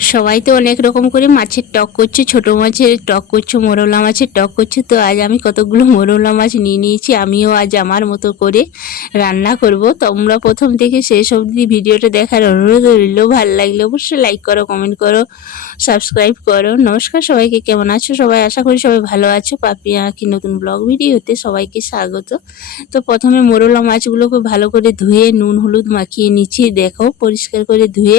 সবাই তো অনেক রকম করে মাছের টক করছে, ছোট মাছের টক করছে, মোরলা মাছের টক করছে। তো আজ আমি কতগুলো মোরলা মাছ নিয়ে নিয়েছি, আমিও আজ আমার মতো করে রান্না করব। তোমরা প্রথম থেকে শেষ অবধি ভিডিওটা দেখার অনুরোধ রইল। ভালো লাগলে অবশ্যই লাইক করো, কমেন্ট করো, সাবস্ক্রাইব করো। নমস্কার সবাইকে, কেমন আছো সবাই? আশা করি সবাই ভালো আছো। পাপিয়া কি নতুন ব্লগ ভিডিওতে সবাইকে স্বাগত। তো প্রথমে মোরলা মাছগুলোকে ভালো করে ধুয়ে নুন হলুদ মাখিয়ে নিচ্ছি। দেখো পরিষ্কার করে ধুয়ে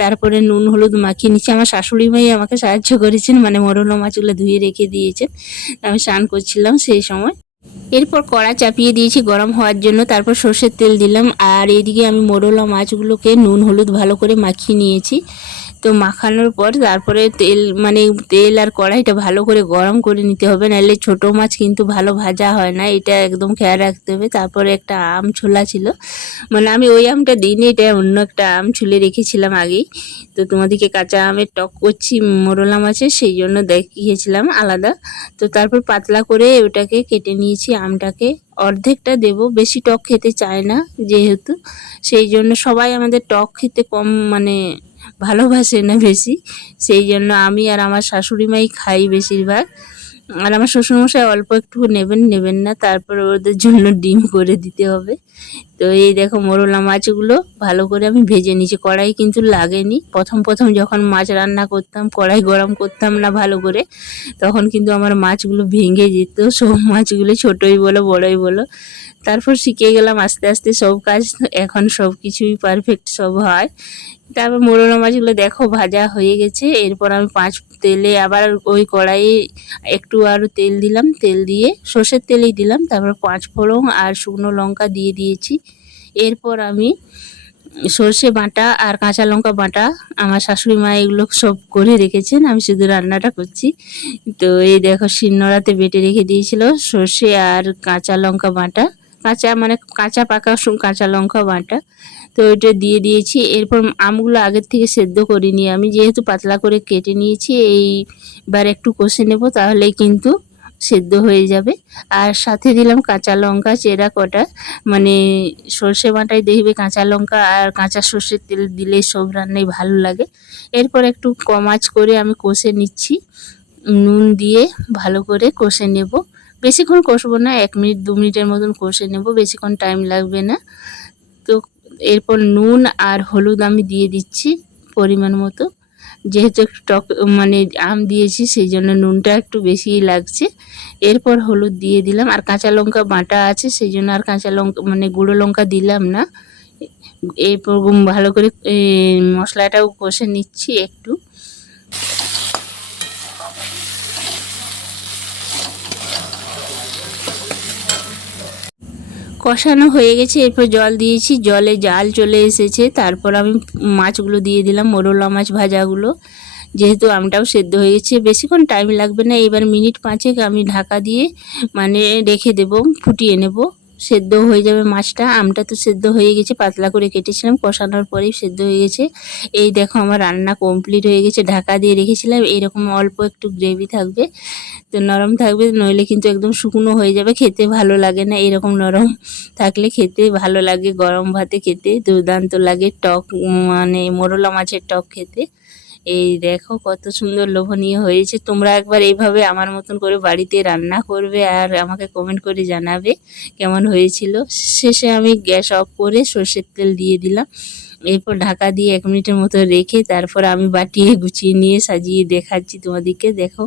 তারপরে নুন হলুদ মাখিয়ে নিচ্ছি। আমার শাশুড়ি মাই আমাকে সাহায্য করেছেন, মানে মোরলা মাছগুলো ধুয়ে রেখে দিয়েছেন, আমি স্নান করছিলাম সেই সময়। এরপর কড়া চাপিয়ে দিয়েছি গরম হওয়ার জন্য, তারপর সর্ষের তেল দিলাম। আর এদিকে আমি মোরলা মাছগুলোকে নুন হলুদ ভালো করে মাখিয়ে নিয়েছি। তো মাখানোর পর তারপরে তেল আর কড়াইটা ভালো করে গরম করে নিতে হবে, নাহলে ছোটো মাছ কিন্তু ভালো ভাজা হয় না, এটা একদম খেয়াল রাখতে হবে। তারপরে একটা আম ছোলা ছিল, মানে আমি ওই আমটা দিইনি, এটা অন্য একটা আম ছুলে রেখেছিলাম আগেই। তো তোমাদেরকে কাঁচা আমের টক করছি মোরলা মাছের, সেই জন্য দেখিয়েছিলাম আলাদা। তো তারপর পাতলা করে ওটাকে কেটে নিয়েছি আমটাকে। অর্ধেকটা দেব, বেশি টক খেতে চায় না যেহেতু, সেই জন্য সবাই আমাদের টক খেতে কম ভালোবাসে না বেশি, সেই জন্য আমি আর আমার শাশুড়ি মাই খাই বেশিরভাগ। আর আমার শ্বশুরমশাই অল্প একটু নেবেন না, তারপর ওদের জন্য ডিম করে দিতে হবে। তো এই দেখো মোরলা মাছগুলো ভালো করে আমি ভেজে নিয়েছি, কড়াই কিন্তু লাগেনি। প্রথম যখন মাছ রান্না করতাম, কড়াই গরম করতাম না ভালো করে, তখন কিন্তু আমার মাছগুলো ভেঙে যেত, সব মাছগুলো, ছোটোই বলো বড়োই বলো। তারপর শিখে গেলাম আস্তে আস্তে সব কাজ, এখন সব কিছুই পারফেক্ট সব হয়। তারপর মোরলা মাছগুলো দেখো ভাজা হয়ে গেছে। এরপর আমি তেলে আবার ওই কড়াইয়ে একটু আরও তেল দিলাম, তেল দিয়ে সর্ষের তেলেই দিলাম, তারপর 5 ফোড়ন আর শুকনো লঙ্কা দিয়ে দিয়েছি। এরপর আমি সর্ষে বাটা আর কাঁচা লঙ্কা বাটা, আমার শাশুড়ি মা এগুলো সব করে রেখেছেন, আমি শুধু রান্নাটা করছি। তো এই দেখো শিলনোড়াতে বেটে রেখে দিয়েছিল সর্ষে আর কাঁচা লঙ্কা বাটা, কাঁচা পাকা কাঁচা লঙ্কা বাটা। তো এটা দিয়ে দিয়েছি। এরপর আমগুলো আগের থেকে সেদ্ধ করিনি আমি, যেহেতু পাতলা করে কেটে নিয়েছি, এইবার একটু কষে নেব, তাহলেই কিন্তু সেদ্ধ হয়ে যাবে। আর সাথে দিলাম কাঁচা লঙ্কা চেরা কটা, মানে সর্ষে বাটায় দেখবে কাঁচা লঙ্কা আর কাঁচা সর্ষের তেল দিলে সব রান্নাই ভালো লাগে। এরপর একটু কম আঁচ করে আমি কষে নিচ্ছি, নুন দিয়ে ভালো করে কষে নেব। বেশিক্ষণ কষবো না, 1 মিনিট 2 মিনিটের মতন কষে নেব, বেশিক্ষণ টাইম লাগবে না। তো এরপর নুন আর হলুদ আমি দিয়ে দিচ্ছি পরিমাণ মতো, যেহেতু একটু টক আম দিয়েছি, সেই জন্য নুনটা একটু বেশিই লাগছে। এরপর হলুদ দিয়ে দিলাম, আর কাঁচা লঙ্কা বাটা আছে সেই জন্য আর কাঁচা লঙ্কা গুঁড়ো লঙ্কা দিলাম না। এরপর ভালো করে মশলাটাও কষে নিচ্ছি একটু। কষানো হয়ে গেছে, এরপর জল দিয়েছি, জলে জাল চলে এসেছে। তারপর আমি মাছগুলো দিয়ে দিলাম, মোরলা মাছ ভাজাগুলো, যেহেতু আমটাও সেদ্ধ হয়ে গেছে, বেশিক্ষণ টাইম লাগবে না। এবার মিনিট 5 আমি ঢাকা দিয়ে রেখে দেব, ফুটিয়ে নেব, সেদ্ধ হয়ে যাবে মাছটা। আমটা তো সেদ্ধ হয়ে গেছে, পাতলা করে কেটেছিলাম, কষানোর পরেই সেদ্ধ হয়ে গেছে। এই দেখো আমার রান্না কমপ্লিট হয়ে গেছে, ঢাকা দিয়ে রেখেছিলাম। এরকম অল্প একটু গ্রেভি থাকবে, তো নরম থাকবে, নইলে কিন্তু একদম শুকনো হয়ে যাবে, খেতে ভালো লাগে না। এরকম নরম থাকলে খেতে ভালো লাগে, গরম ভাতে খেতে দুর্দান্ত লাগে, টক মোরলা মাছের টক খেতে। এই দেখো কত সুন্দর লোভনীয় হয়েছে। তোমরা একবার এইভাবে আমার মতন করে বাড়িতে রান্না করবে আর আমাকে কমেন্ট করে জানাবে কেমন হয়েছিল। শেষে আমি গ্যাস অফ করে সর্ষের তেল দিয়ে দিলাম। এরপর ঢাকা দিয়ে 1 মিনিটের মতো রেখে তারপর আমি বাটিয়ে গুছিয়ে নিয়ে সাজিয়ে দেখাচ্ছি তোমাদেরকে, দেখো।